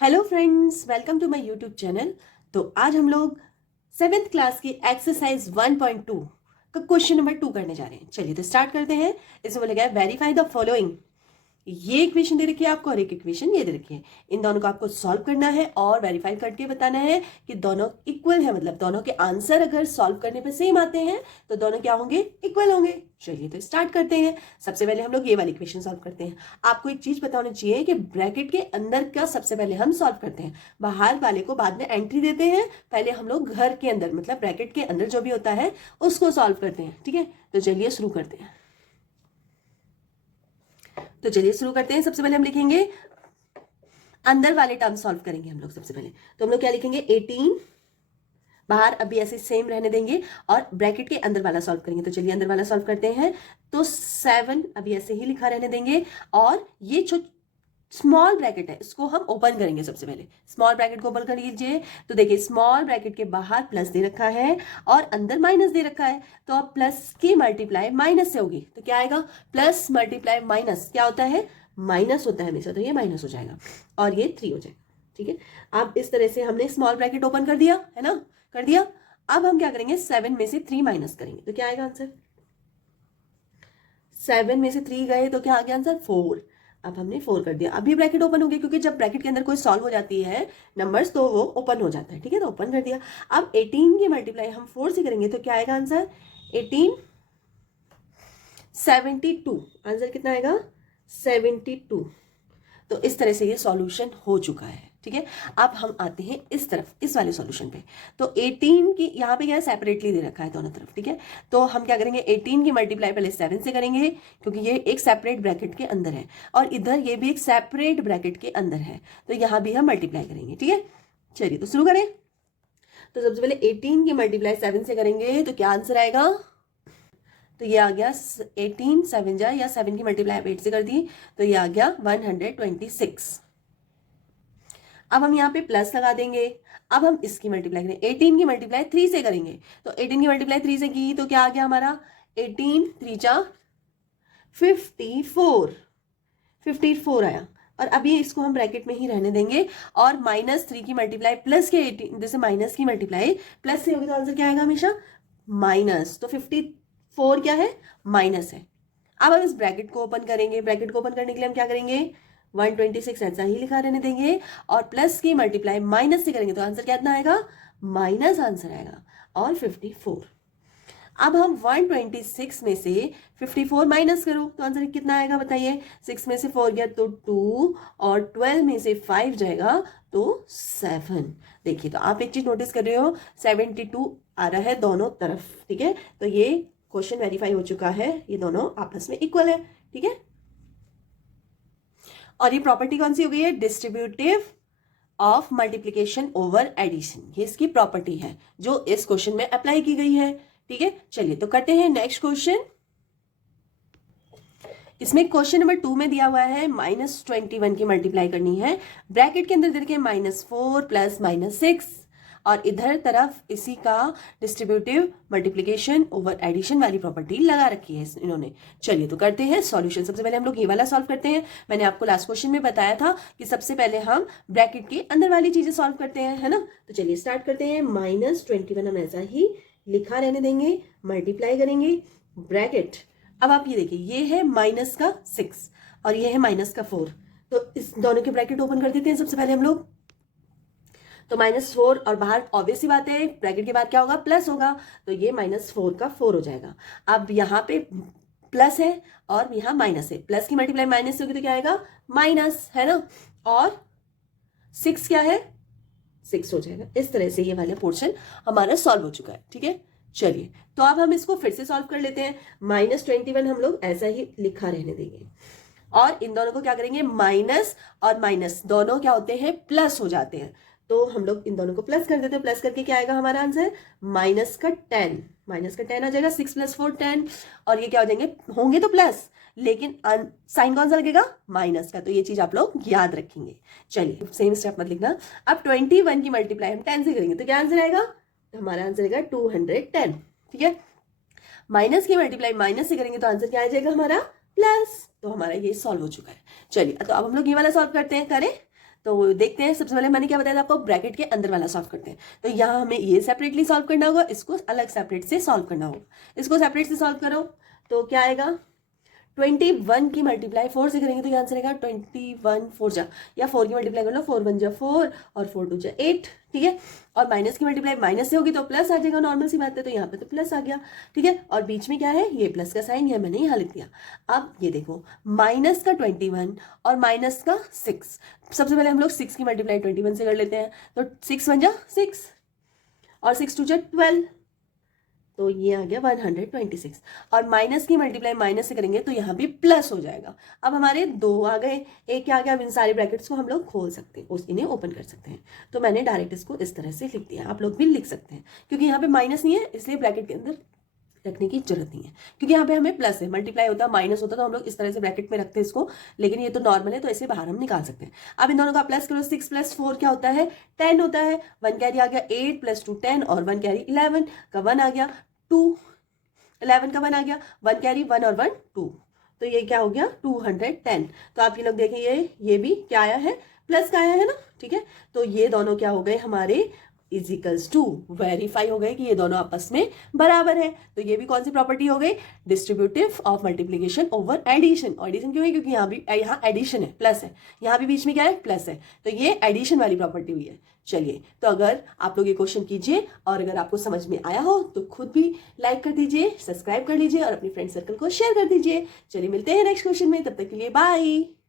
Hello friends, welcome to my YouTube channel. तो आज हम लोग 7th क्लास की एक्सरसाइज 1.2 का क्वेश्चन नंबर 2 करने जा रहे हैं। चलिए तो स्टार्ट करते हैं। इसमें बोला गया वेरीफाई द फॉलोइंग। ये इक्वेशन दे रखी है आपको और एक इक्वेशन ये दे रखी है। इन दोनों को आपको सॉल्व करना है और वेरीफाई करके बताना है कि दोनों इक्वल है, मतलब दोनों के आंसर अगर सॉल्व करने पे सेम आते हैं तो दोनों क्या होंगे, इक्वल होंगे। चलिए तो स्टार्ट करते हैं। सबसे पहले हम लोग ये वाली इक्वेशन सॉल्व करते हैं। आपको एक चीज पता होनी चाहिए कि ब्रैकेट के अंदर का सबसे पहले हम सॉल्व करते हैं, बाहर वाले को बाद में एंट्री देते हैं। पहले हम लोग घर के अंदर मतलब ब्रैकेट के अंदर जो भी होता है उसको सॉल्व करते हैं। ठीक है, तो चलिए शुरू करते हैं। सबसे पहले हम लिखेंगे अंदर वाले टर्म सॉल्व करेंगे हम लोग सबसे पहले। तो हम लोग क्या लिखेंगे, 18 बाहर अभी ऐसे सेम रहने देंगे और ब्रैकेट के अंदर वाला सॉल्व करेंगे। तो चलिए अंदर वाला सॉल्व करते हैं। तो 7 अभी ऐसे ही लिखा रहने देंगे और ये जो स्मॉल ब्रैकेट है इसको हम ओपन करेंगे। सबसे पहले स्मॉल ब्रैकेट को ओपन कर लीजिए। तो देखिए स्मॉल ब्रैकेट के बाहर प्लस दे रखा है और अंदर माइनस दे रखा है। तो अब प्लस की मल्टीप्लाई माइनस से होगी तो क्या आएगा, प्लस मल्टीप्लाई माइनस क्या होता है, माइनस होता है हमेशा। तो ये माइनस हो जाएगा और ये 3 हो जाएगा। ठीक है, अब इस तरह से हमने स्मॉल ब्रैकेट ओपन कर दिया है ना, कर दिया। अब हम क्या करेंगे, 7 में से 3 माइनस करेंगे तो क्या आएगा आंसर, 7 में से 3 गए तो क्या आ गया आंसर, 4। अब हमने 4 कर दिया। अभी ब्रैकेट ओपन हो गया क्योंकि जब ब्रैकेट के अंदर कोई सॉल्व हो जाती है नंबर्स तो वो ओपन हो जाता है। ठीक है, तो ओपन कर दिया। अब 18 की मल्टीप्लाई हम 4 से करेंगे तो क्या आएगा आंसर, 18 72। आंसर कितना आएगा, 72। तो इस तरह से ये सॉल्यूशन हो चुका है। ठीक है, अब हम आते हैं इस तरफ, इस वाले सॉल्यूशन पे। तो 18 की यहाँ पे क्या है, सेपरेटली दे रखा है दोनों तरफ। ठीक है, तो हम क्या करेंगे, 18 की मल्टीप्लाई पहले 7 से करेंगे क्योंकि ये एक सेपरेट ब्रैकेट के अंदर है और इधर ये भी एक सेपरेट ब्रैकेट के अंदर है। तो यहाँ भी हम मल्टीप्लाई करेंगे। ठीक है, चलिए तो शुरू करें। तो सबसे पहले 18 की मल्टीप्लाई 7 से करेंगे तो क्या आंसर आएगा, तो ये आ गया 18 7 जा या 7 की मल्टीप्लाई आप 8 से कर दी तो ये आ गया 126। अब हम यहाँ पे प्लस लगा देंगे। अब हम इसकी मल्टीप्लाई करेंगे, 18 की मल्टीप्लाई 3 से करेंगे। तो 18 की मल्टीप्लाई 3 से की तो क्या आ गया हमारा, 18 3 जा 54, 54 आया। और अभी इसको हम ब्रैकेट में ही रहने देंगे और -3 की मल्टीप्लाई प्लस के 18, जैसे माइनस की मल्टीप्लाई प्लस से होगी तो आंसर क्या आएगा हमेशा, माइनस। तो 54 क्या है, माइनस है। अब हम इस ब्रैकेट को ओपन करेंगे। ब्रैकेट को ओपन करने के लिए हम क्या करेंगे, 126 ऐसा ही लिखा रहने देंगे और प्लस की मल्टीप्लाई माइनस से करेंगे तो आंसर कितना आएगा, माइनस आंसर आएगा और 54। अब हम 126 में से 54 माइनस करो तो आंसर कितना आएगा बताइए, 6 में से 4 गया तो 2 और 12 में से 5 जाएगा तो 7। देखिए तो आप एक चीज नोटिस कर रहे हो, 72 आ रहा है दोनों तरफ। ठीक है, तो ये क्वेश्चन वेरीफाई हो चुका है, ये दोनों आपस में इक्वल है। ठीक है, और ये प्रॉपर्टी कौन सी हो गई है, distributive of multiplication over addition. ये इसकी प्रॉपर्टी है जो इस क्वेश्चन में अप्लाई की गई है। ठीक है, चलिए तो करते हैं नेक्स्ट क्वेश्चन। इसमें क्वेश्चन नंबर 2 में दिया हुआ है -21 की मल्टीप्लाई करनी है। ब्रैकेट के अंदर देखिए -4 प्लस -6 और इधर तरफ इसी का डिस्ट्रीब्यूटिव मल्टीप्लीकेशन ओवर एडिशन वाली प्रॉपर्टी लगा रखी है इन्होंने। चलिए तो करते हैं सॉल्यूशन। सबसे पहले हम लोग ये वाला सॉल्व करते हैं। मैंने आपको लास्ट क्वेश्चन में बताया था कि सबसे पहले हम ब्रैकेट के अंदर वाली चीजें सॉल्व करते हैं, है ना। तो चलिए स्टार्ट करते हैं। -21 हम ऐसा ही लिखा रहने देंगे, मल्टीप्लाई करेंगे ब्रैकेट। अब आप ये देखिए, ये है माइनस का 6 और ये है माइनस का 4। तो इस दोनों के ब्रैकेट ओपन कर देते हैं सबसे पहले हम लोग। तो -4 और बाहर ऑब्वियस सी बात है ब्रैकेट के बाद क्या होगा, प्लस होगा। तो ये -4 का 4 हो जाएगा। अब यहाँ पे प्लस है और यहाँ माइनस है, प्लस की मल्टीप्लाई माइनस से होगी तो क्या आएगा, माइनस, है ना। और 6 क्या है, 6 हो जाएगा। इस तरह से ये वाला पोर्शन हमारा सॉल्व हो चुका है। ठीक है, चलिए तो अब हम इसको फिर से सॉल्व कर लेते हैं। -21 हम लोग ऐसा ही लिखा रहने देंगे और इन दोनों को क्या करेंगे, माइनस और माइनस दोनों क्या होते हैं, प्लस हो जाते हैं। तो हम लोग इन दोनों को प्लस कर देते हैं। प्लस करके क्या आएगा हमारा आंसर, माइनस का 10 आ जाएगा। 6 + 4 10 और ये क्या हो जाएंगे, होंगे तो प्लस लेकिन साइन कौन सा लगेगा, माइनस का। तो ये चीज आप लोग याद रखेंगे। चलिए सेम स्टेप मत लिखना। अब 21 की मल्टीप्लाई हम 10 से करेंगे तो क्या आंसर आएगा, हमारा आंसर आएगा 210। ठीक है, माइनस की मल्टीप्लाई माइनस से करेंगे तो आंसर क्या आ जाएगा हमारा, प्लस। तो हमारा ये सॉल्व हो चुका है। चलिए तो अब हम लोग ये वाला सॉल्व करते हैं, करें। तो देखते हैं, सबसे पहले मैंने क्या बताया था आपको, ब्रैकेट के अंदर वाला सॉल्व करते हैं। तो यहाँ हमें ये सेपरेटली सॉल्व करना होगा, इसको अलग सेपरेट से सॉल्व करना होगा। इसको सेपरेट से सॉल्व करो तो क्या आएगा, 21 की मल्टीप्लाई 4 से करेंगे तो ये आंसर आएगा 21 4 जा, या 4 की मल्टीप्लाई कर लो, 4 1 जा 4 और 4 2 जा 8, ठीक है। और माइनस की मल्टीप्लाई माइनस से होगी तो प्लस आ जाएगा, नॉर्मल सी बात है, तो यहाँ पे तो प्लस आ गया, ठीक है। और बीच में क्या है, ये प्लस का साइन, ये मैंने यहाँ लिख दिया। अब ये देखो, माइनस का 21 और माइनस का 6, सबसे पहले हम लोग 6 की मल्टीप्लाई 21 से कर लेते हैं, तो 6 1 जा 6 और 6 2 जा 12, तो ये आ गया 126। और माइनस की मल्टीप्लाई माइनस से करेंगे तो यहाँ भी प्लस हो जाएगा। अब हमारे 2 आ गए, एक क्या आ गया, अब इन सारे ब्रैकेट्स को हम लोग खोल सकते हैं, इन्हें ओपन कर सकते हैं। तो मैंने डायरेक्ट इसको इस तरह से लिख दिया, आप लोग भी लिख सकते हैं, क्योंकि यहाँ पे माइनस नहीं है इसलिए ब्रैकेट के अंदर रखने की जरूरत नहीं है, क्योंकि यहाँ पे हमें प्लस है, मल्टीप्लाई होता माइनस होता तो हम लोग इस तरह से ब्रैकेट में रखते हैं इसको, लेकिन ये तो नॉर्मल है तो ऐसे बाहर हम निकाल सकते हैं। अब इन दोनों का प्लस करो, 6 + 4 क्या होता है, 10 होता है। 1 कैरी आ गया, 8 + 2 10 और 1 कैरी 11 का 1 आ गया, 2 11 का 1 आ गया, 1 कैरी 1 और 1 2, तो ये क्या हो गया 210। तो आप ये लोग देखें, ये भी क्या आया है, प्लस का आया है ना, ठीक है। तो ये दोनों क्या हो गए हमारे, इजिकल्स टू, वेरीफाई हो गए कि ये दोनों आपस में बराबर है। तो ये भी कौन सी प्रॉपर्टी हो गई, distributive of multiplication over addition. Addition क्यों है, क्योंकि यहाँ एडिशन है, प्लस है, यहाँ भी बीच में क्या है, प्लस है, तो ये एडिशन वाली प्रॉपर्टी हुई है। चलिए, तो अगर आप लोग ये क्वेश्चन कीजिए और अगर आपको समझ में आया हो तो खुद भी लाइक कर दीजिए, सब्सक्राइब कर लीजिए और अपने फ्रेंड सर्कल को शेयर कर दीजिए। चलिए मिलते हैं नेक्स्ट क्वेश्चन में, तब तक के लिए बाय।